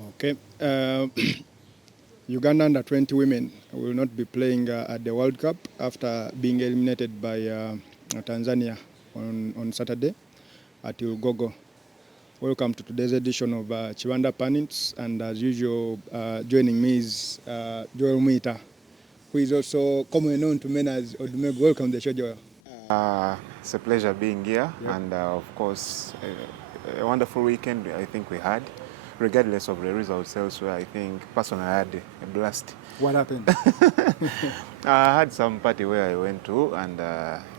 Okay. Uganda under 20 women will not be playing at the World Cup after being eliminated by Tanzania on Saturday at Ugogo. Welcome to today's edition of Kibanda Pundits, and as usual, joining me is Joel Muita, who is also commonly known to men as Odumego. Welcome to the show, Joel. It's a pleasure being here, Yep. and of course, a wonderful weekend I think we had, regardless of the results elsewhere. I think personally I had a blast. What happened? I had some party where I went to, and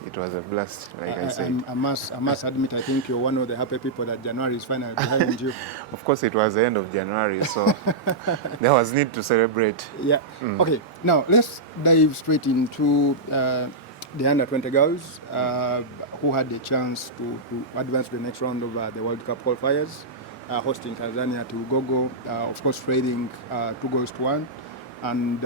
it was a blast, like I said. I must admit, I think you're one of the happy people that January is finally behind you. Of course, it was the end of January, so there was need to celebrate. Yeah. Okay. Now let's dive straight into the under 20 girls who had the chance to advance to the next round of the World Cup qualifiers, hosting Tanzania to Ugogo, of course, trading 2-1. And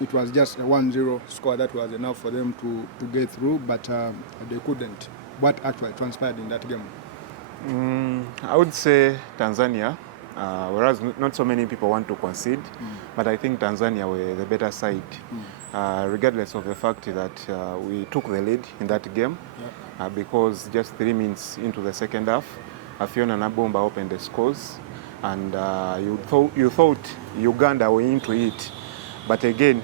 it was just a 1-0 score that was enough for them to get through, but they couldn't. What actually transpired in that game? I would say Tanzania, whereas not so many people want to concede, but I think Tanzania were the better side, regardless of the fact that we took the lead in that game, because just 3 minutes into the second half, Fiona Nabomba opened the scores, and you thought Uganda were into it, but again,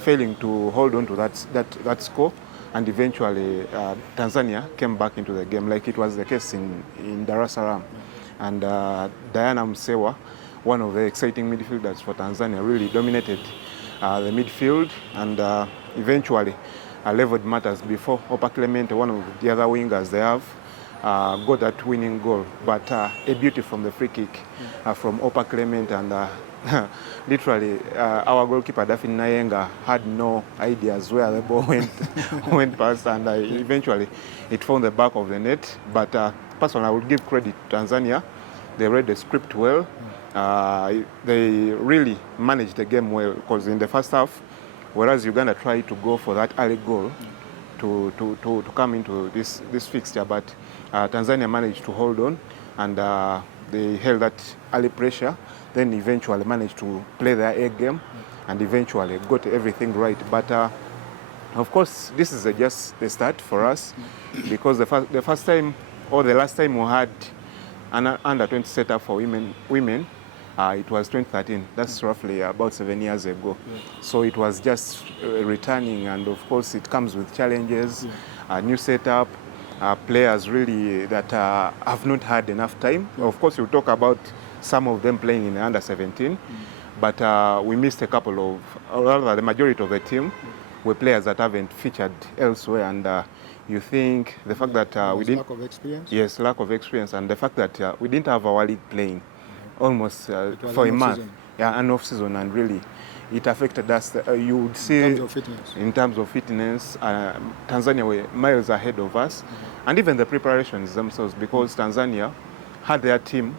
failing to hold on to that score. And eventually Tanzania came back into the game, like it was the case in Dar es Salaam. And Diana Msewa, one of the exciting midfielders for Tanzania, really dominated the midfield, and eventually leveled matters before Opa Clemente, one of the other wingers they have, got that winning goal. But a beauty from the free kick from Opa Clemente, and literally our goalkeeper Daphne Nayenga had no ideas where the ball went past, and eventually it found the back of the net. But personally, I would give credit to Tanzania. They read the script well. They really managed the game well, because in the first half, whereas Uganda tried to go for that early goal to come into this fixture, but Tanzania managed to hold on, and they held that early pressure, then eventually managed to play their A game, and eventually got everything right. But of course, this is just the start for us, because the first time, or the last time we had an under 20 setup for women, it was 2013. That's roughly about 7 years ago. So it was just returning, and of course it comes with challenges, a new setup, players really that have not had enough time. Of course, we'll talk about some of them playing in the under 17, but we missed a couple of, or rather the majority of the team were players that haven't featured elsewhere, and you think the fact that we didn't... Lack of experience? Yes, lack of experience, and the fact that we didn't have our league playing almost for a month. Yeah, an off-season, and really it affected us. You would see in terms of fitness, Tanzania were miles ahead of us, and even the preparations themselves, because Tanzania had their team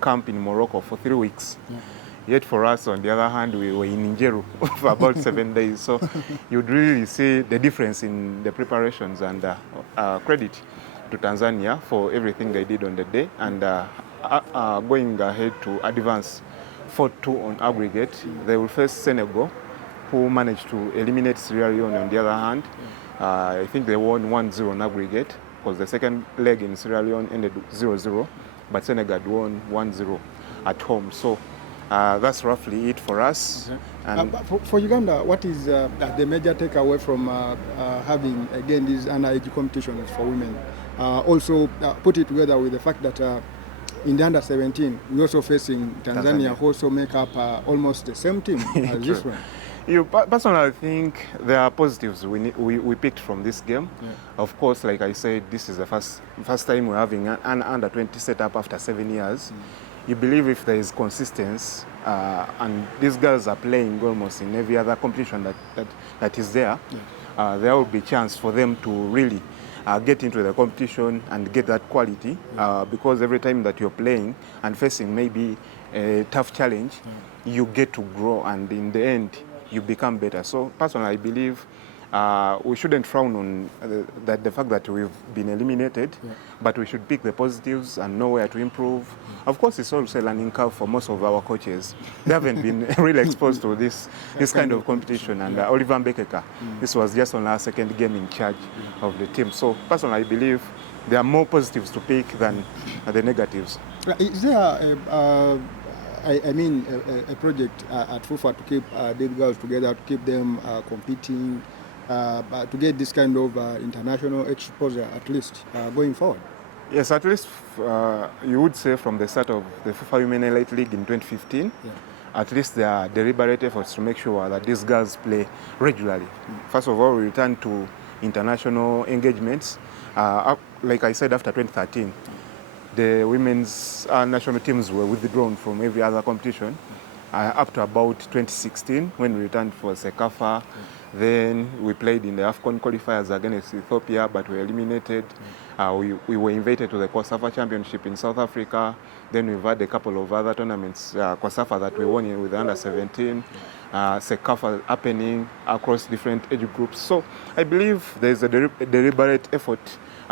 camp in Morocco for 3 weeks. Yet for us, on the other hand, we were in Njeru for about 7 days. So you'd really see the difference in the preparations, and credit to Tanzania for everything they did on the day, and going ahead to advance 4-2 on aggregate. They will face Senegal, who managed to eliminate Sierra Leone on the other hand. I think they won 1-0 on aggregate, because the second leg in Sierra Leone ended 0-0, but Senegal won 1-0 at home. So that's roughly it for us. And for Uganda, what is the major takeaway from having, again, these under-age competitions for women? Also, put it together with the fact that in the under 17, we're also facing Tanzania, who also make up almost the same team as this one. Personally, I think there are positives we picked from this game. Of course, like I said, this is the first time we're having an under 20 setup after 7 years. You believe if there is consistency, and these girls are playing almost in every other competition that is there, there will be chance for them to really get into the competition and get that quality, because every time that you're playing and facing maybe a tough challenge, you get to grow, and in the end, you become better. So personally, I believe we shouldn't frown on the fact that we've been eliminated, but we should pick the positives and know where to improve. Of course, it's also a learning curve for most of our coaches. They haven't been really exposed to this kind of competition. And Oliver Mbekeka, this was just on our second game in charge of the team. So personally, I believe there are more positives to pick than the negatives. Is there a project at FUFA to keep these girls together, to keep them competing, to get this kind of international exposure at least going forward? Yes, at least you would say from the start of the FUFA Women Elite League in 2015, at least there are deliberate efforts to make sure that these girls play regularly. First of all, we return to international engagements. Like I said, after 2013, the women's national teams were withdrawn from every other competition up to about 2016 when we returned for Sekafa. Then we played in the AFCON qualifiers against Ethiopia, but we were eliminated. We were invited to the COSAFA Championship in South Africa. Then we've had a couple of other tournaments, COSAFA that we won with the under-17, Sekafa happening across different age groups. So I believe there's a deliberate effort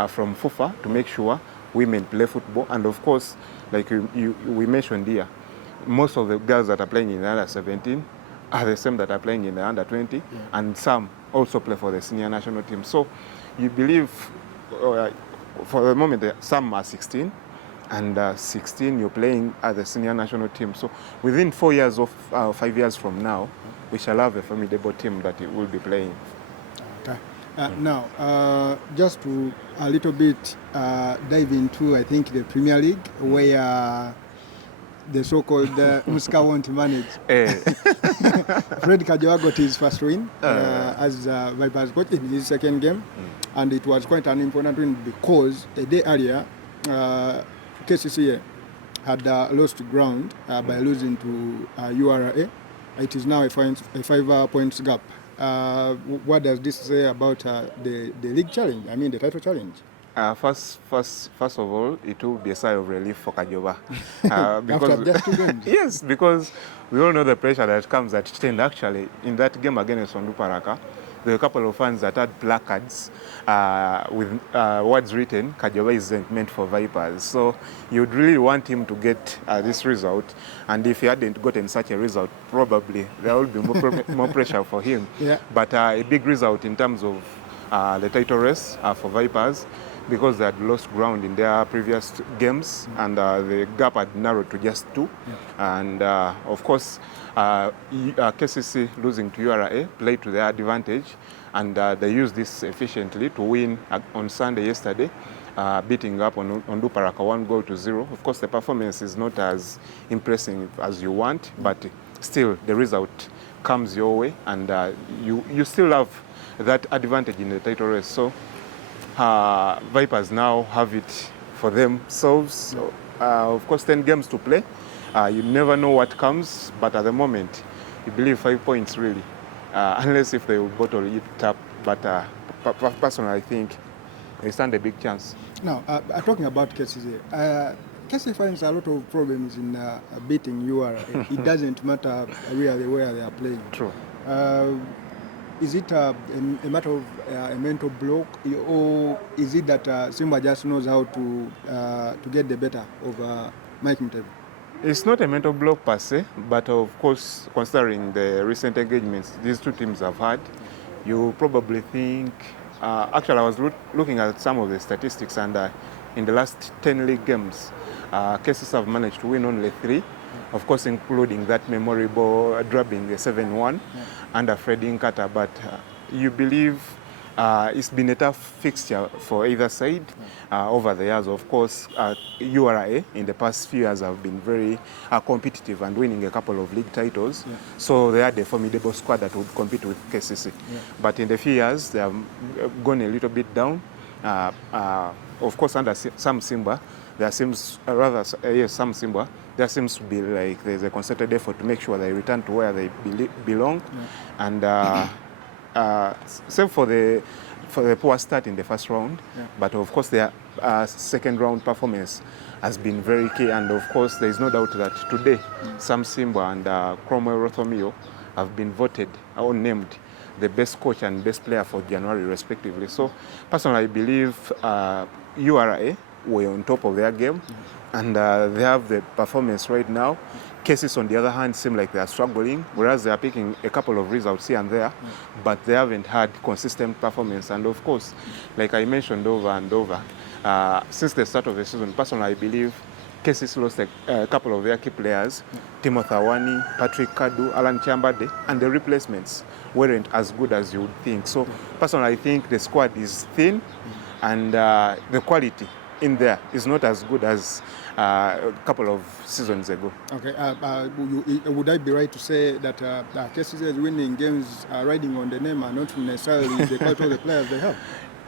from FUFA to make sure women play football. And of course, like we mentioned here, most of the girls that are playing in the under-17 are the same that are playing in the under-20, and some also play for the senior national team. So you believe, for the moment, some are 16, and 16 you're playing at the senior national team. So within 4 years or 5 years from now, we shall have a formidable team that will be playing. Okay. Now, just to a little bit dive into, I think, the Premier League, where the so-called Muska won't manage. Fred Kawowo got his first win as Vipers coach in his second game, and it was quite an important win because a day earlier, KCCA had lost ground by losing to URA. It is now a 5 points gap. What does this say about the league challenge? I mean, the title challenge. First of all, it will be a sigh of relief for Kawowo. After just 2 games. Yes, because we all know the pressure that comes at 10. Actually, in that game against Onduparaka, there were a couple of fans that had placards with words written, Kawowo isn't meant for Vipers. So you'd really want him to get this result. And if he hadn't gotten such a result, probably there would be more pressure for him. Yeah. But a big result in terms of the title race for Vipers, because they had lost ground in their previous games, and the gap had narrowed to just 2. And of course, KCC losing to URA played to their advantage, and they used this efficiently to win on Sunday yesterday, beating up on Onduparaka 1-0. Of course, the performance is not as impressive as you want, but still the result comes your way, and you still have that advantage in the title race. So Vipers now have it for themselves. So, of course, 10 games to play. You never know what comes, but at the moment, you believe 5 points really, unless if they will bottle it up. But personally, I think they stand a big chance. Now, talking about KCC, KCC finds a lot of problems in beating URA. It doesn't matter really where they are playing. True. Is it a matter of a mental block, or is it that Simba just knows how to get the better of Mike Mutebi? It's not a mental block per se, but of course, considering the recent engagements these two teams have had, you probably think, actually I was looking at some of the statistics, and in the last 10 league games, cases have managed to win only 3, of course including that memorable drubbing, the 7-1 under Fred Nkata, but you believe it's been a tough fixture for either side over the years. Of course, URA in the past few years have been very competitive and winning a couple of league titles. So they had a formidable squad that would compete with KCC. But in the few years, they have gone a little bit down. Of course, under Sam Simba, there seems there seems to be like there's a concerted effort to make sure they return to where they belong. And same for the poor start in the first round, but of course their second round performance has been very key, and of course there is no doubt that today Sam Simba and Cromwell Rothomio have been voted or named the best coach and best player for January respectively. So personally I believe URA were on top of their game, and they have the performance right now. Cases on the other hand seem like they are struggling, whereas they are picking a couple of results here and there, but they haven't had consistent performance. And of course, like I mentioned over and over, since the start of the season, personally I believe Cases lost a couple of their key players, Timothy Awani, Patrick Kadu, Alan Chambade, and the replacements weren't as good as you would think. So personally I think the squad is thin, and the quality in there is not as good as a couple of seasons ago. Okay, would I be right to say that Cases is winning games riding on the name and not necessarily the quality of the players they have?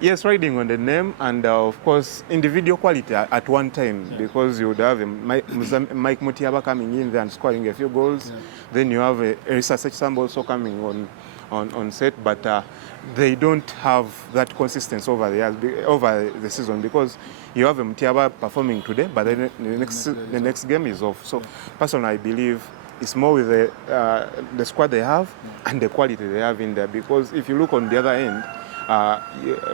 Yes, riding on the name, and of course individual quality at one time, because you would have Mike Mutiaba coming in there and scoring a few goals. Then you have Erisa Sechsambo also coming on set, but they don't have that consistency over the season, because you have Mutiaba performing today, but then the next game is off. So personally I believe it's more with the squad they have and the quality they have in there, because if you look on the other end,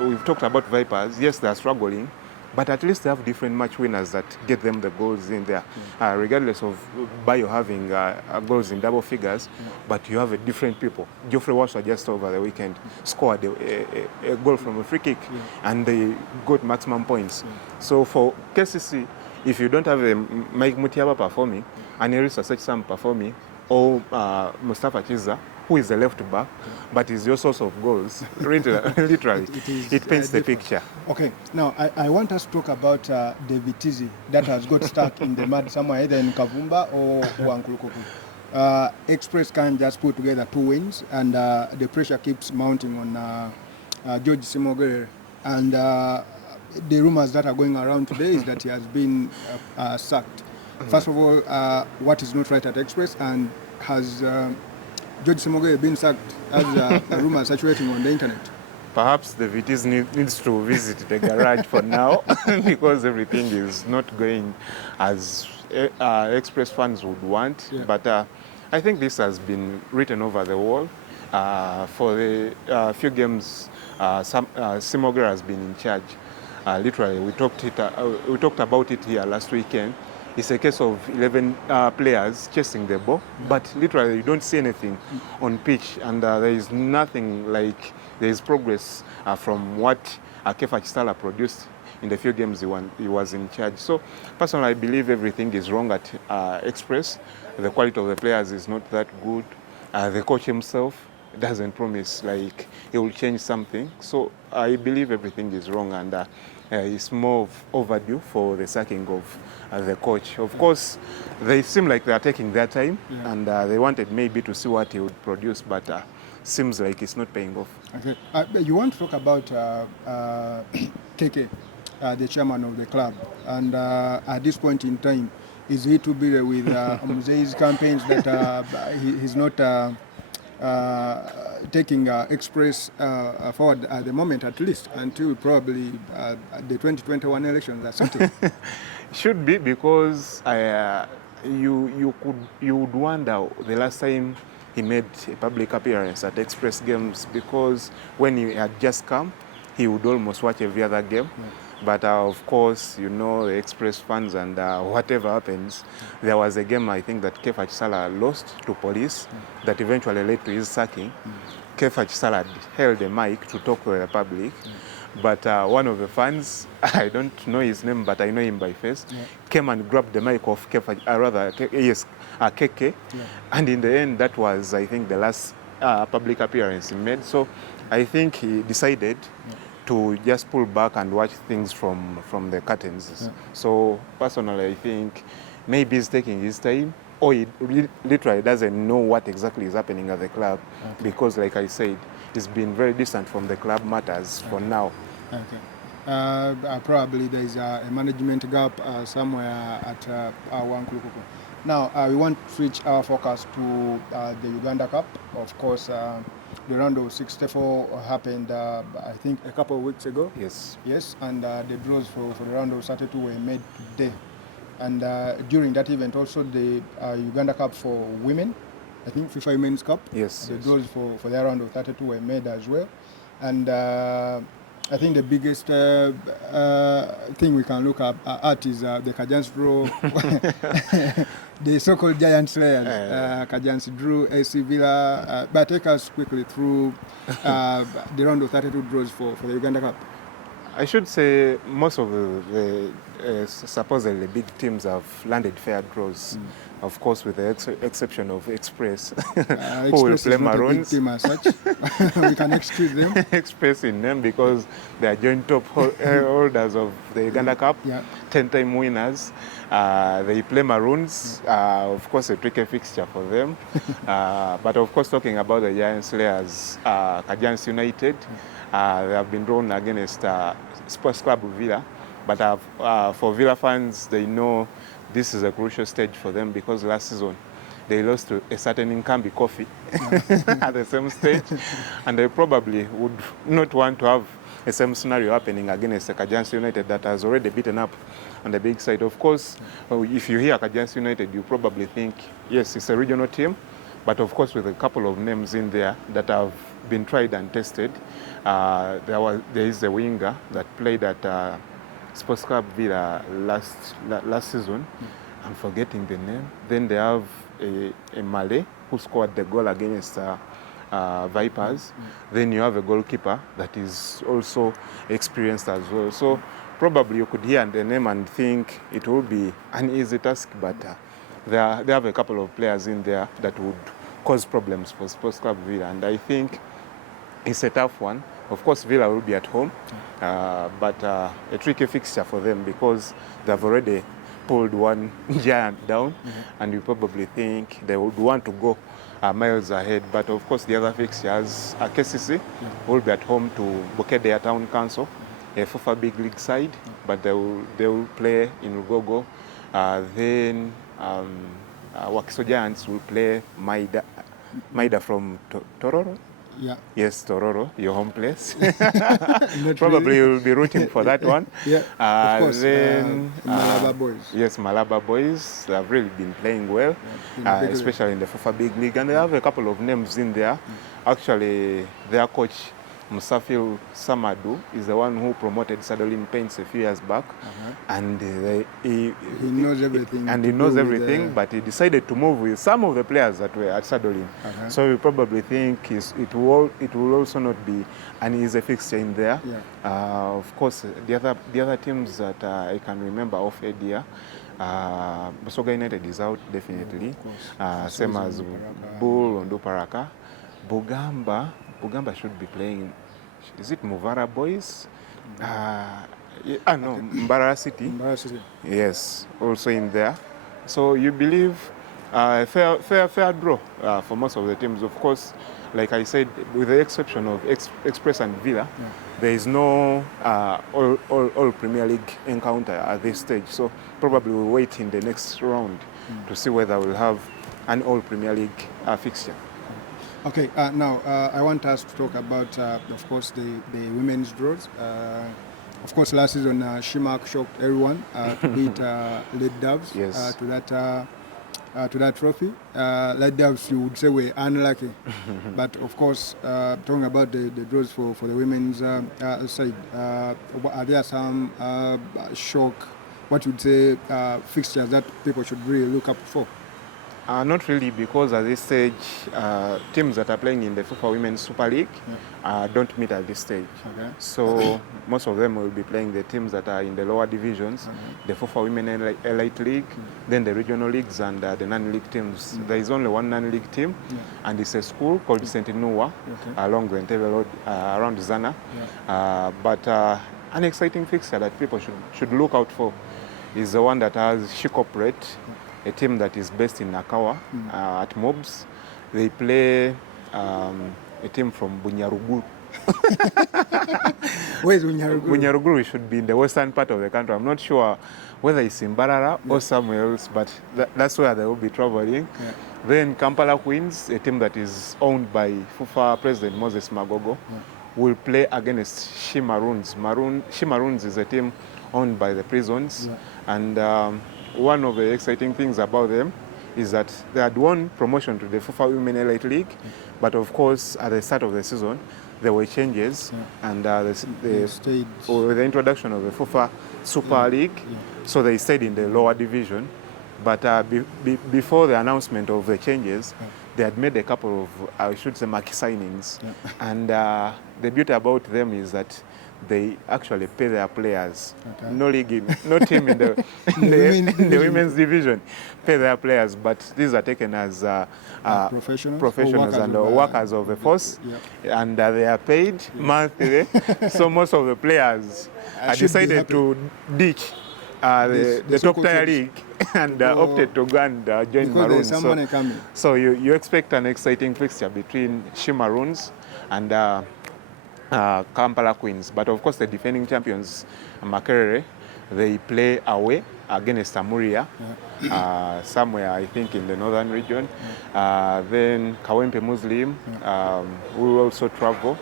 we've talked about Vipers. Yes, they are struggling, but at least they have different match winners that get them the goals in there. Regardless of Bayo having goals in double figures, but you have a different people. Geoffrey Wasser just over the weekend scored a goal from a free kick, and they got maximum points. So for KCC, if you don't have a Mike Mutiaba performing, and Erisa Sechsam performing, or Mustafa Chiza, who is the left back, but is your source of goals, literally, it paints the picture. Okay, now I want us to talk about David Tizi that has got stuck in the mud somewhere, either in Kavumba or Wankulukuku. Express can't just put together 2 wins, and the pressure keeps mounting on George Simogere. And the rumors that are going around today is that he has been sacked. First of all, what is not right at Express, and has George Simogere been sacked, as a rumor circulating on the internet? Perhaps the VTs needs to visit the garage for now, because everything is not going as Express fans would want. But I think this has been written over the wall. For the few games Simogere has been in charge. Literally, we talked about it here last weekend. It's a case of 11 players chasing the ball, but literally you don't see anything on pitch, and there is nothing like there is progress from what Kefa Chisala produced in the few games he was in charge. So personally I believe everything is wrong at Express. The quality of the players is not that good. The coach himself doesn't promise like he will change something. So I believe everything is wrong, and it's more overdue for the sacking of the coach. Of course, they seem like they are taking their time, and they wanted maybe to see what he would produce, but seems like it's not paying off. Okay. You want to talk about KK, the chairman of the club, and at this point in time, is he to be with Mzei's campaigns that he's not taking Express forward at the moment, at least until probably the 2021 elections or something? Should be, because you would wonder the last time he made a public appearance at Express games, because when he had just come, he would almost watch every other game. But of course, you know, the Express fans, and whatever happens, there was a game I think that Kefa Chisala lost to Police that eventually led to his sacking. Kefa Chisala held the mic to talk to the public, but one of the fans, I don't know his name, but I know him by face, came and grabbed the mic of KK, and in the end, that was, I think, the last public appearance he made. So I think he decided to just pull back and watch things from the curtains. So personally, I think maybe he's taking his time, or he literally doesn't know what exactly is happening at the club, because like I said, he's been very distant from the club matters for now. Probably there is a management gap somewhere at Wankulukuku. Now, we want to switch our focus to the Uganda Cup. Of course, the round of 64 happened, I think, a couple of weeks ago. Yes, and the draws for the round of 32 were made today. And during that event, also the Uganda Cup for women I think FIFA Women's Cup. Yes. The Yes. draws for their round of 32 were made as well. And I think the biggest thing we can look at is the Kajans draw, the so-called giant slayers. Kajans drew AC Villa, but take us quickly through the round of 32 draws for the Uganda Cup. I should say most of the supposedly big teams have landed fair draws. Of course, with the exception of Express, who will Express play is not a big Maroons. team as such. We can excuse them. Express in them because they are joint top holders of the Uganda Cup, Yeah. 10-time winners. They play Maroons, of course a tricky fixture for them. But of course, talking about the Giant Slayers, Kajans United, they have been drawn against Sports Club Villa. But for Villa fans, they know this is a crucial stage for them because last season they lost to a certain Nkambi Coffee at the same stage, and they probably would not want to have the same scenario happening against Kajans United that has already beaten up on the big side. Of course, if you hear Kajans United, you probably think, yes, it's a regional team, but of course with a couple of names in there that have been tried and tested. There is a winger that played at Sports Club Villa last season. I'm forgetting the name. Then they have a Malay who scored the goal against Vipers. Then you have a goalkeeper that is also experienced as well. So probably you could hear the name and think it will be an easy task, but they have a couple of players in there that would cause problems for Sports Club Villa, and I think it's a tough one. Of course, Villa will be at home, but a tricky fixture for them because they've already pulled one giant down, and you probably think they would want to go miles ahead. But of course, the other fixtures, KCC will be at home to Bukedea Town Council, a FUFA Big League side, but they will play in Rugogo. Then Wakiso Giants will play Maida from Tororo. Yeah. Yes, Tororo, your home place. really. Probably you'll be rooting for that one. Yeah, of course. Then Malaba boys. Yes, Malaba boys. They have really been playing well, especially in the FUFA Big League. And they have a couple of names in there. Actually, their coach, Musafil Samadu, is the one who promoted Sadolin Paints a few years back. And he knows everything. And he knows everything, but he decided to move with some of the players that were at Sadolin. So you probably think it will also not be an easy fixture in there. Of course, the other teams that I can remember off Edia, Busoga United is out definitely. Same as Bull and Duparaka. Bugamba should be playing. Is it Muvara Boys? No, Mbarara City. Yes, also in there. So you believe fair draw for most of the teams. Of course, like I said, with the exception of Express and Villa, there is no all Premier League encounter at this stage. So probably we'll wait in the next round to see whether we'll have an all Premier League fixture. Okay, now I want us to talk about, of course, the women's draws. Of course, last season, Shimak shocked everyone to beat Lead Doves to that trophy. Lead Doves, you would say, were unlucky. But of course, talking about the draws for the women's side, are there some shock, what you would say, fixtures that people should really look up for? Not really, because at this stage, teams that are playing in the FUFA Women's Super League don't meet at this stage. So most of them will be playing the teams that are in the lower divisions, the FUFA Women Elite League, then the regional leagues and the non-league teams. There is only one non-league team, and it's a school called St. Noah along the Entebbe Road around Zana. But an exciting fixture that people should look out for is the one that has She Corporate, a team that is based in Nakawa at Mobs. They play a team from Bunyaruguru. Where is Bunyaruguru? Bunyaruguru should be in the western part of the country. I'm not sure whether it's in Mbarara or somewhere else, but that's where they will be traveling. Then Kampala Queens, a team that is owned by FUFA President Moses Magogo, will play against She Maroons. She Maroons is a team owned by the Prisons, and one of the exciting things about them is that they had won promotion to the FUFA Women Elite League, but of course at the start of the season there were changes, and with the introduction of the FUFA Super League, so they stayed in the lower division. But before the announcement of the changes, they had made a couple of, I should say, marquee signings. And the beauty about them is that they actually pay their players. No team in the women's division pay their players, but these are taken as professionals and workers of the force, and they are paid monthly. So most of the players decided to ditch the top tier league and opted to go and join Maroons. So you expect an exciting fixture between She Maroons and Kampala Queens. But of course the defending champions, Makerere, they play away against Amuria, somewhere I think in the northern region. Then Kawempe Muslim will also travel.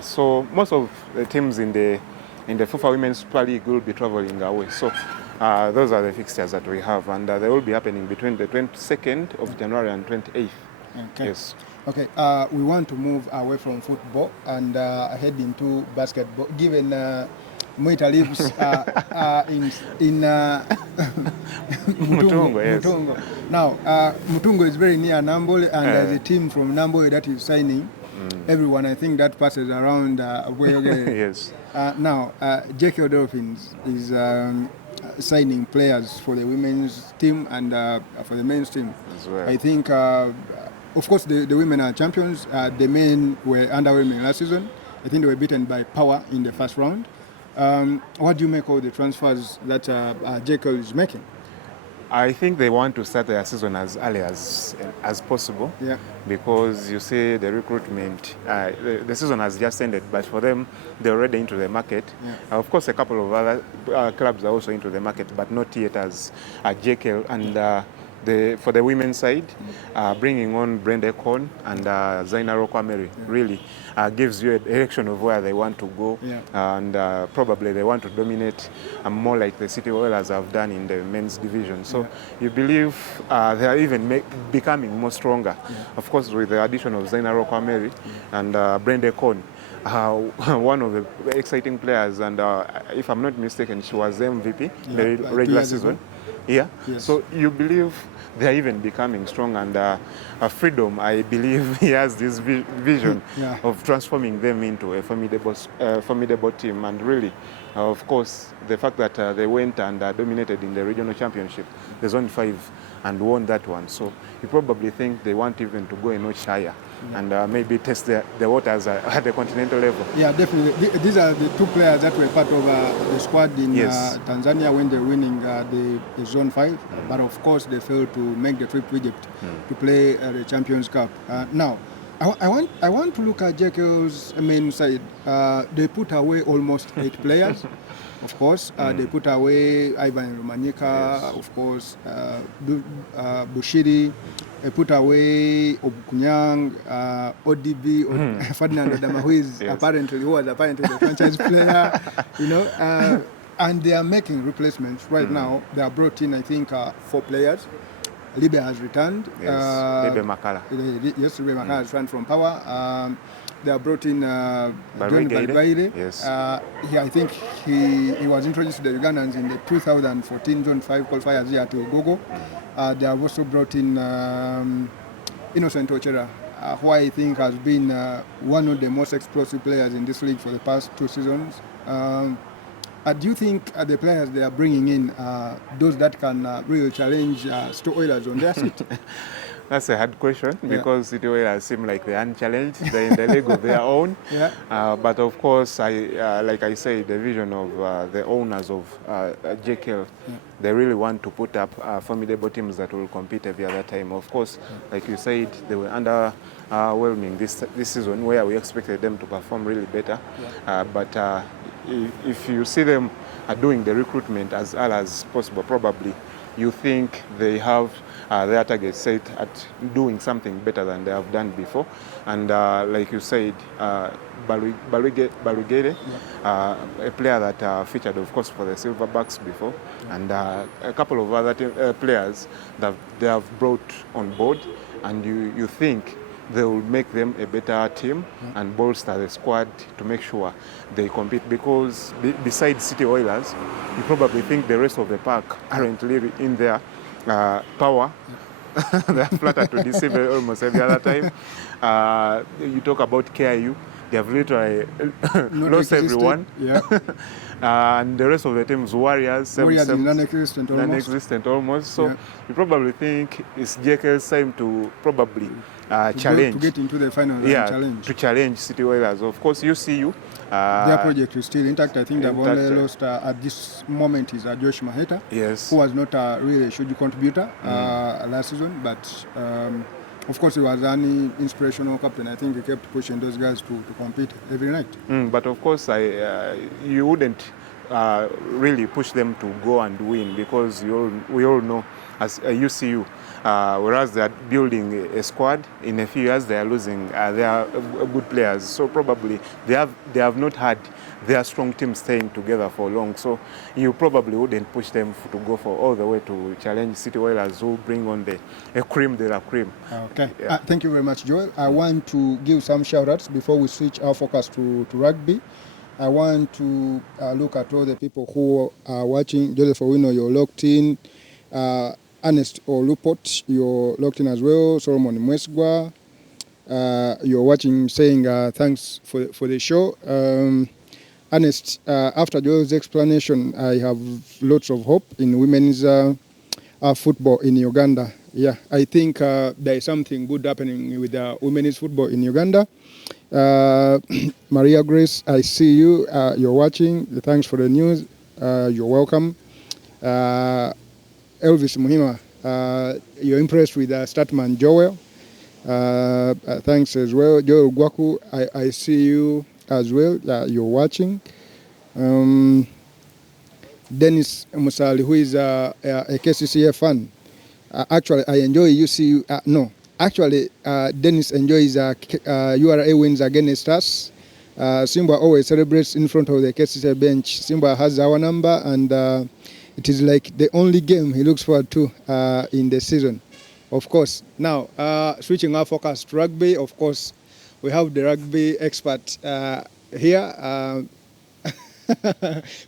So most of the teams in the FUFA Women's Super League will be traveling away. So those are the fixtures that we have, and they will be happening between the 22nd of January and 28th. Okay. Yes. Okay, we want to move away from football and head into basketball, given Moita lives in Mutungo, yes. Mutungo. Now, Mutungo is very near Namboole, and there's a team from Namboole that is signing everyone. I think that passes around Yes. Now, JK Dolphins is signing players for the women's team and for the men's team. As well. I think, of course, the women are champions. The men were underwhelming last season. I think they were beaten by Power in the first round. What do you make of the transfers that JK is making? I think they want to start their season as early as possible, because you see the recruitment, the season has just ended, but for them, they're already into the market. Of course, a couple of other clubs are also into the market, but not yet as JK. And for the women's side, bringing on Brenda Korn and Zaina Rokwameri really gives you a direction of where they want to go, and probably they want to dominate more like the City Oilers have done in the men's division. So you believe they are even becoming more stronger. Of course, with the addition of Zaina Rokwameri and Brenda Korn, one of the exciting players, and if I'm not mistaken, she was MVP the regular season. So you believe they are even becoming strong, and Freedom, I believe he has this vision of transforming them into a formidable team. And really, of course, the fact that they went and dominated in the regional championship, the Zone 5, and won that one. So you probably think they want even to go a notch higher and maybe test the waters at the continental level. Yeah, definitely. These are the two players that were part of the squad in Tanzania when they were winning the Zone 5. But of course, they failed to make the trip to Egypt to play the Champions Cup. Now, I want to look at Jekyll's main side. They put away almost 8 players. Of course, they put away Ivan Romanika, of course, Bushiri. They put away Obukunyang, ODB, Ferdinand Adama, who is apparently the franchise player, and they are making replacements right now. They are brought in, I think, 4 players. Libe has returned. Libe Makala. Yes, Libe Makala has returned from Power. They have brought in John Balbaile. I think he was introduced to the Ugandans in the 2014 Zone 5 qualifiers here to Gogo. They have also brought in Innocent Ochera, who I think has been one of the most explosive players in this league for the past 2 seasons. Do you think the players they are bringing in those that can really challenge Stout Oilers on their seat? That's a hard question because City Oilers seem like they're unchallenged. They're in the league of their own. But of course, like I say, the vision of the owners of JKL, they really want to put up formidable teams that will compete every other time. Of course, like you said, they were underwhelming this season, where we expected them to perform really better. But if you see them doing the recruitment as early as possible, probably you think they have their target set at doing something better than they have done before. And like you said, Barugere, a player that featured, of course, for the Silverbacks before, and a couple of other players that they have brought on board, and you think they will make them a better team and bolster the squad to make sure they compete. Because besides City Oilers, you probably think the rest of the pack currently in their power. They are flattered to deceive almost every other time. You talk about KIU, they have literally lost everyone. Yeah. And the rest of the teams, Warriors is non-existent almost. So you probably think it's JK's time to probably challenge. To get into the final and challenge. To challenge City Oilers. Of course, UCU. Their project is still intact. I think they've only lost at this moment is Josh Maheta, who was not really a huge contributor last season, but of course he was an inspirational captain. I think he kept pushing those guys to compete every night. But of course, you wouldn't really push them to go and win, because we all know as UCU, whereas they are building a squad, in a few years they are losing their good players. So probably they have not had their strong team staying together for long. So you probably wouldn't push them to go for all the way to challenge City Oilers, who bring on a cream de la cream. Okay. Thank you very much, Joel. I want to give some shout-outs before we switch our focus to rugby. I want to look at all the people who are watching. Joseph Owino, you're locked in. Ernest Olupot, you're locked in as well. Solomon Mwesgwa, you're watching, saying thanks for the show. Ernest, after Joel's explanation, I have lots of hope in women's football in Uganda. Yeah, I think there is something good happening with women's football in Uganda. Maria Grace, I see you. You're watching. Thanks for the news. You're welcome. Elvis Muhima, you're impressed with Statman Joel. Thanks as well. Joel Gwaku, I see you as well. You're watching. Dennis Musali, who is a KCCA fan. Actually, I enjoy UCU. Actually, Dennis enjoys URA wins against us. Simba always celebrates in front of the KCCA bench. Simba has our number, and it is like the only game he looks forward to in the season. Of course, now switching our focus to rugby, of course, we have the rugby expert here.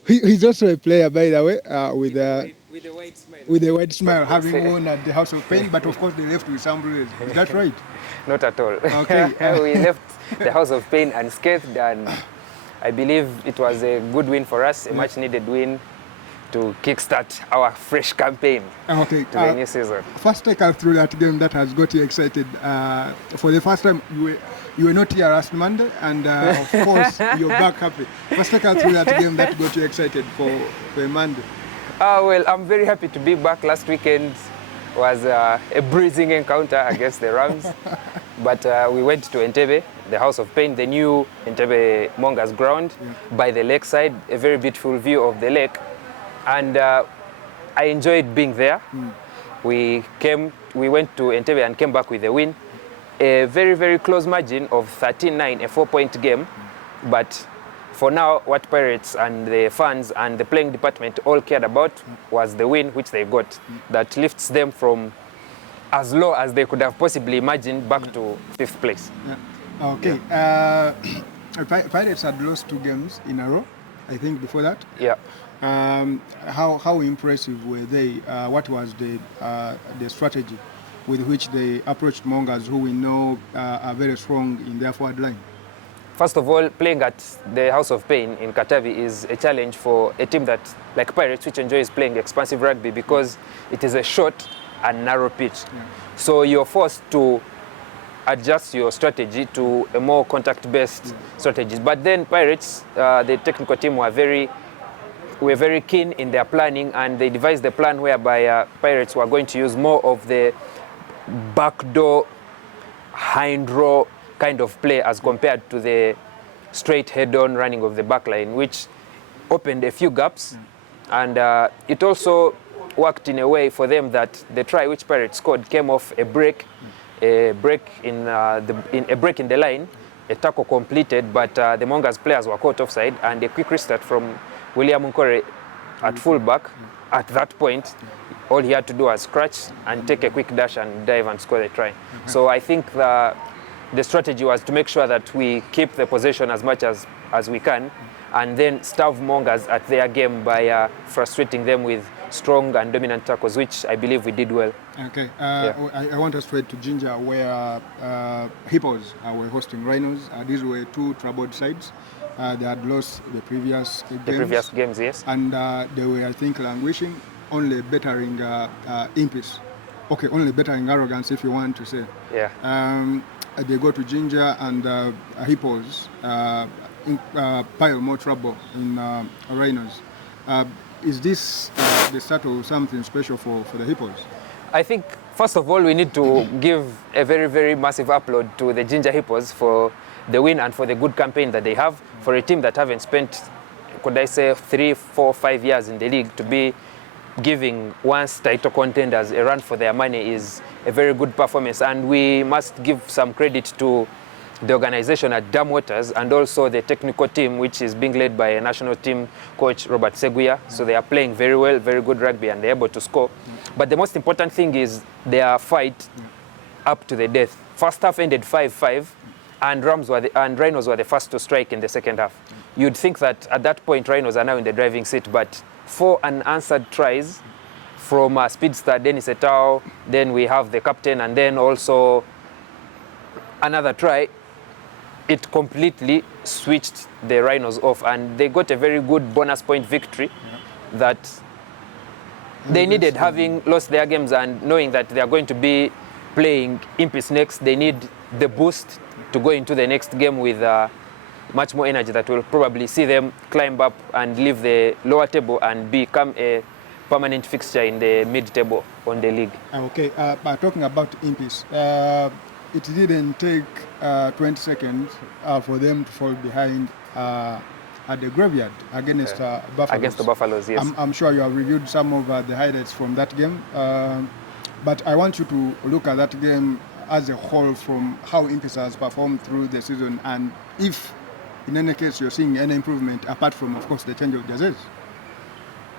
He's also a player, by the way, with the white smile. With the white smile, having won at the House of Pain, but of course they left with some bruises. Is that right? Not at all. Okay. We left the House of Pain unscathed, and I believe it was a good win for us, a much-needed win to kickstart our fresh campaign to the new season. First, take us through that game that has got you excited. For the first time, you were not here last Monday, and of course, you're back happy. First, take us through that game that got you excited for a Monday. Well, I'm very happy to be back. Last weekend was a bruising encounter against the Rams, but we went to Entebbe, the House of Pain, the new Entebbe Mongas ground by the lakeside, a very beautiful view of the lake. And I enjoyed being there. We went to Entebbe and came back with a win. A very, very close margin of 13-9, a 4-point game. But for now, what Pirates and the fans and the playing department all cared about was the win which they got. That lifts them from as low as they could have possibly imagined back to 5th place. Okay. Pirates had lost 2 games in a row, I think, before that. Yeah. How impressive were they? What was the strategy with which they approached Mongas, who we know are very strong in their forward line? First of all, playing at the House of Pain in Katavi is a challenge for a team that, like Pirates, which enjoys playing expansive rugby because it is a short and narrow pitch. So you're forced to adjust your strategy to a more contact-based strategies. But then Pirates, the technical team were very keen in their planning, and they devised a plan whereby Pirates were going to use more of the backdoor hind row kind of play as compared to the straight head-on running of the backline, which opened a few gaps. And it also worked in a way for them that the try which Pirates scored came off a break in the line, a tackle completed, but the Mongas players were caught offside, and a quick restart from William Nkore at fullback. At that point, all he had to do was scratch and take a quick dash and dive and score the try. So I think the strategy was to make sure that we keep the possession as much as we can, and then starve Mongas at their game by frustrating them with strong and dominant tackles, which I believe we did well. Okay, I want us straight to Jinja, where Hippos were hosting Rhinos. These were two troubled sides. They had lost the previous games. The previous games, yes. And they were, I think, languishing, only bettering Impis. Okay, only bettering Arrogance, if you want to say. Yeah. They go to Jinja, and Hippos pile more trouble in Rhinos. Is this the start of something special for the Hippos? I think, first of all, we need to give a very, very massive applaud to the Ginger Hippos for the win and for the good campaign that they have. For a team that haven't spent, could I say, 3, 4, 5 years in the league, to be giving once title contenders a run for their money is a very good performance. And we must give some credit to the organization at Dam Waters and also the technical team, which is being led by a national team coach, Robert Seguya. So they are playing very well, very good rugby, and they're able to score. But the most important thing is their fight up to the death. First half ended 5-5, and Rhinos were the first to strike in the second half. You'd think that at that point Rhinos are now in the driving seat, but 4 unanswered tries from speedster Dennis Etao, then we have the captain, and then also another try. It completely switched the Rhinos off, and they got a very good bonus point victory that they needed, having lost their games and knowing that they are going to be playing Impis next. They need the boost to go into the next game with much more energy that will probably see them climb up and leave the lower table and become a permanent fixture in the mid-table on the league. Okay, but talking about Impis, it didn't take 20 seconds for them to fall behind at the graveyard against Buffaloes. Against the Buffaloes, yes. I'm sure you have reviewed some of the highlights from that game, but I want you to look at that game as a whole, from how Impis has performed through the season, and if in any case you're seeing any improvement apart from, of course, the change of jerseys.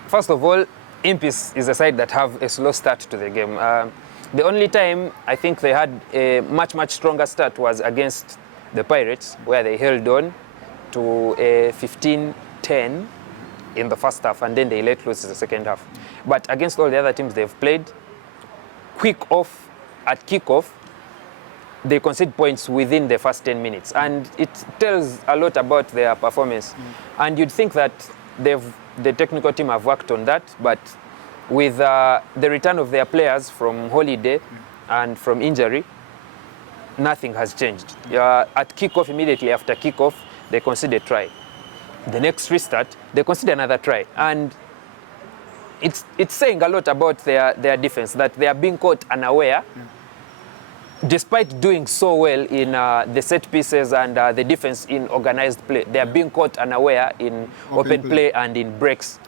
First of all, Impis is a side that have a slow start to the game. The only time I think they had a much, much stronger start was against the Pirates, where they held on to a 15-10 in the first half, and then they let loose in the second half. But against all the other teams they've played, at kickoff, they concede points within the first 10 minutes. And it tells a lot about their performance. And you'd think that the technical team have worked on that, but with the return of their players from holiday and from injury, nothing has changed. At kickoff, immediately after kickoff, they concede a try. The next restart, they concede another try. And it's saying a lot about their defense, that they are being caught unaware, despite doing so well in the set pieces and the defense in organized play. They are being caught unaware in open play and in breaks.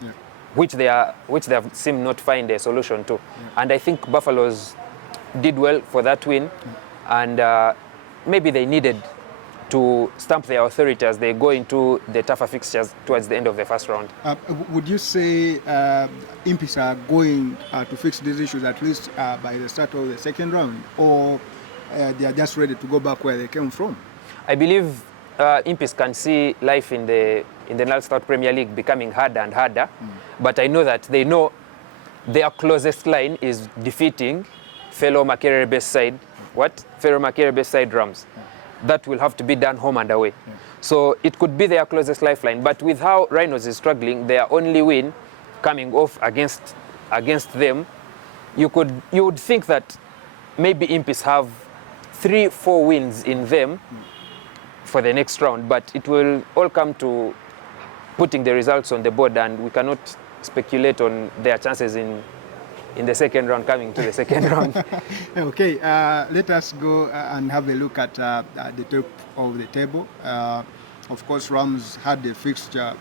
Which they have seemed not find a solution to. And I think Buffaloes did well for that win, and maybe they needed to stamp their authority as they go into the tougher fixtures towards the end of the first round. Would you say Impis are going to fix these issues at least by the start of the second round, or they are just ready to go back where they came from? I believe Impis can see life in the Nile Stout Premier League becoming harder and harder, but I know that they know their closest line is defeating fellow Makerere-based side, fellow Makerere-based side Rams. That will have to be done home and away. So it could be their closest lifeline, but with how Rhinos is struggling, their only win coming off against them, you would think that maybe Impis have 3-4 wins in them for the next round, but it will all come to putting the results on the board, and we cannot speculate on their chances in the second round, coming to the second round. Okay, let us go and have a look at the top of the table. Of course, Rams had a fixture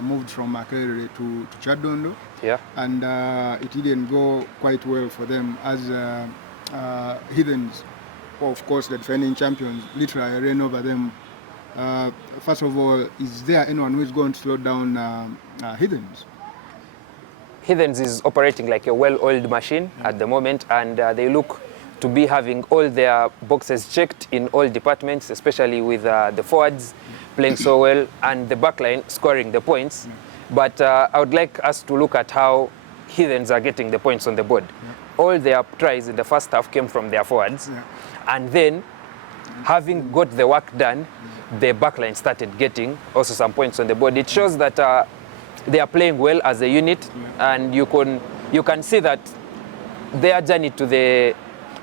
moved from Makerere to Chadondo. Yeah. And it didn't go quite well for them as Heathens, of course, the defending champions, literally ran over them. First of all, is there anyone who is going to slow down Heathens? Heathens is operating like a well-oiled machine at the moment, and they look to be having all their boxes checked in all departments, especially with the forwards playing so well and the backline scoring the points. But I would like us to look at how Heathens are getting the points on the board. All their tries in the first half came from their forwards, and then having got the work done, the backline started getting also some points on the board. It shows that they are playing well as a unit, and you can see that their journey to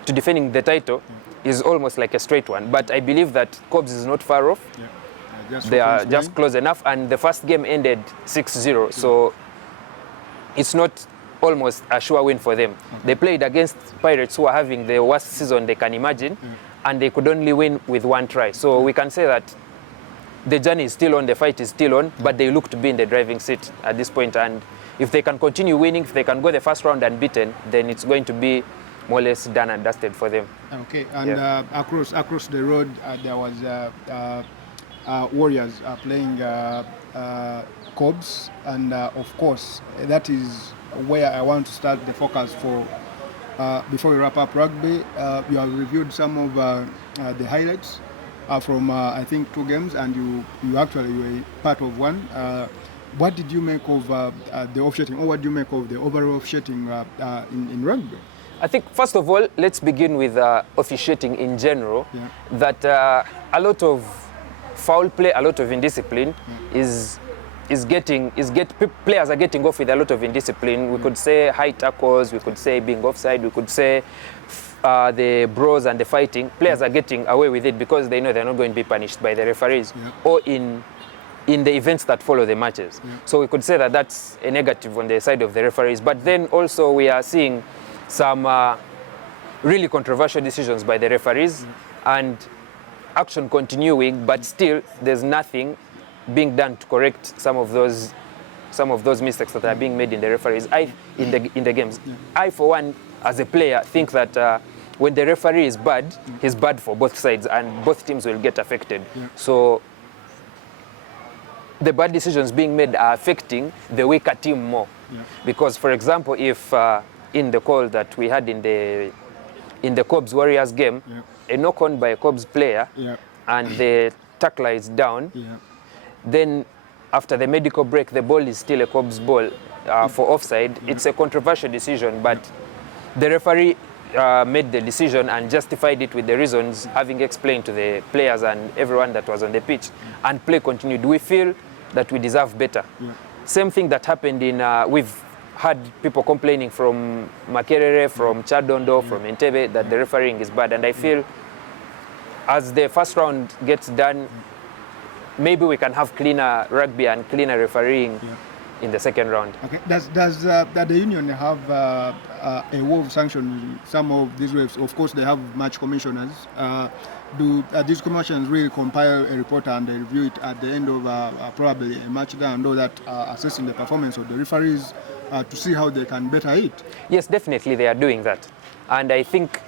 defending the title is almost like a straight one. But I believe that Cobs is not far off. They are just close enough, and the first game ended 6-0, so it's not almost a sure win for them. They played against Pirates, who are having the worst season they can imagine, and they could only win with one try. So we can say that the journey is still on, the fight is still on, but they look to be in the driving seat at this point. And if they can continue winning, if they can go the first round unbeaten, then it's going to be more or less done and dusted for them. Okay, and across the road, there was Warriors playing Cobs, and of course, that is where I want to start the focus for. Before we wrap up rugby, you have reviewed some of the highlights from I think 2 games, and you actually were part of one. What did you make of the officiating, or what do you make of the overall officiating in rugby? I think first of all, let's begin with officiating in general. That a lot of foul play, a lot of indiscipline players are getting off with a lot of indiscipline. We could say high tackles, we could say being offside, we could say the bros and the fighting. Players are getting away with it because they know they're not going to be punished by the referees or in the events that follow the matches. So we could say that that's a negative on the side of the referees. But then also we are seeing some really controversial decisions by the referees and action continuing, but still there's nothing being done to correct some of those mistakes that are being made in the referees in the games. I, for one, as a player, think that when the referee is bad, he's bad for both sides, and both teams will get affected. So the bad decisions being made are affecting the weaker team more. Because, for example, if in the call that we had in the Cobs Warriors game, a knock-on by a Cobs player, and the tackler is down, then after the medical break, the ball is still a Cobs ball for offside. It's a controversial decision, but the referee made the decision and justified it with the reasons, having explained to the players and everyone that was on the pitch, and play continued. We feel that we deserve better. Same thing that happened we've had people complaining from Makerere, from Chadondo, from Entebbe, that the refereeing is bad. And I feel as the first round gets done, maybe we can have cleaner rugby and cleaner refereeing in the second round. Okay. Does the union have a way of sanctioning some of these waves? Of course, they have match commissioners. Do these commissioners really compile a report and they review it at the end of probably a match day, and know that assessing the performance of the referees to see how they can better it? Yes, definitely they are doing that. And I think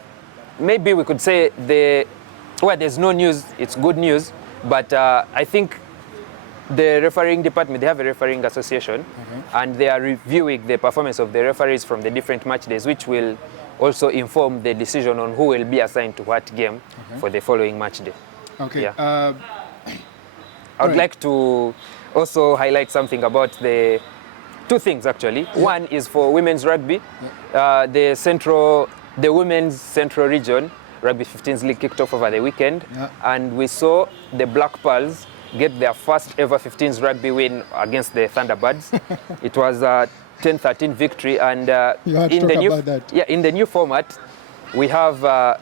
maybe we could say there's no news, it's good news. But I think the refereeing department, they have a refereeing association, and they are reviewing the performance of the referees from the different match days, which will also inform the decision on who will be assigned to what game for the following match day. Okay. I would like to also highlight something about the 2 things actually. One is for women's rugby. The women's central region Rugby 15s League kicked off over the weekend, and we saw the Black Pearls get their first ever 15s rugby win against the Thunderbirds. It was a 10-13 victory, and in the new format, we have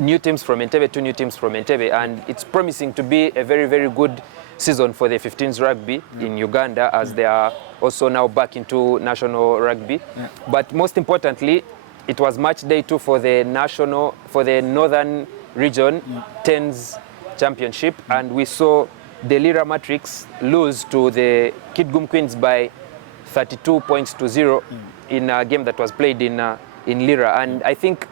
new teams from Entebbe, 2 new teams from Entebbe, and it's promising to be a very, very good season for the 15s rugby in Uganda, as they are also now back into national rugby. But most importantly, it was match day 2 for the Northern Region 10s Championship, and we saw the Lira Matrix lose to the Kidgum Queens by 32 points to 0 in a game that was played in Lira. And I think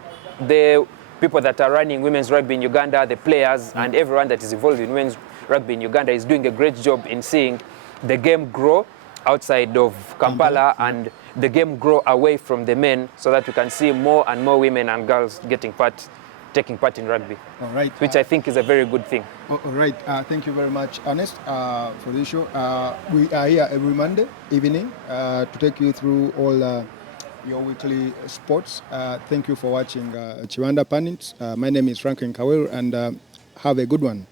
the people that are running women's rugby in Uganda, the players and everyone that is involved in women's rugby in Uganda is doing a great job in seeing the game grow outside of Kampala and the game grow away from the men, so that we can see more and more women and girls taking part in rugby. All right. Which I think is a very good thing. All right. Thank you very much, Ernest, for this show. We are here every Monday evening to take you through all your weekly sports. Thank you for watching Kibanda Pundits. My name is Franklin Kawowo, and have a good one.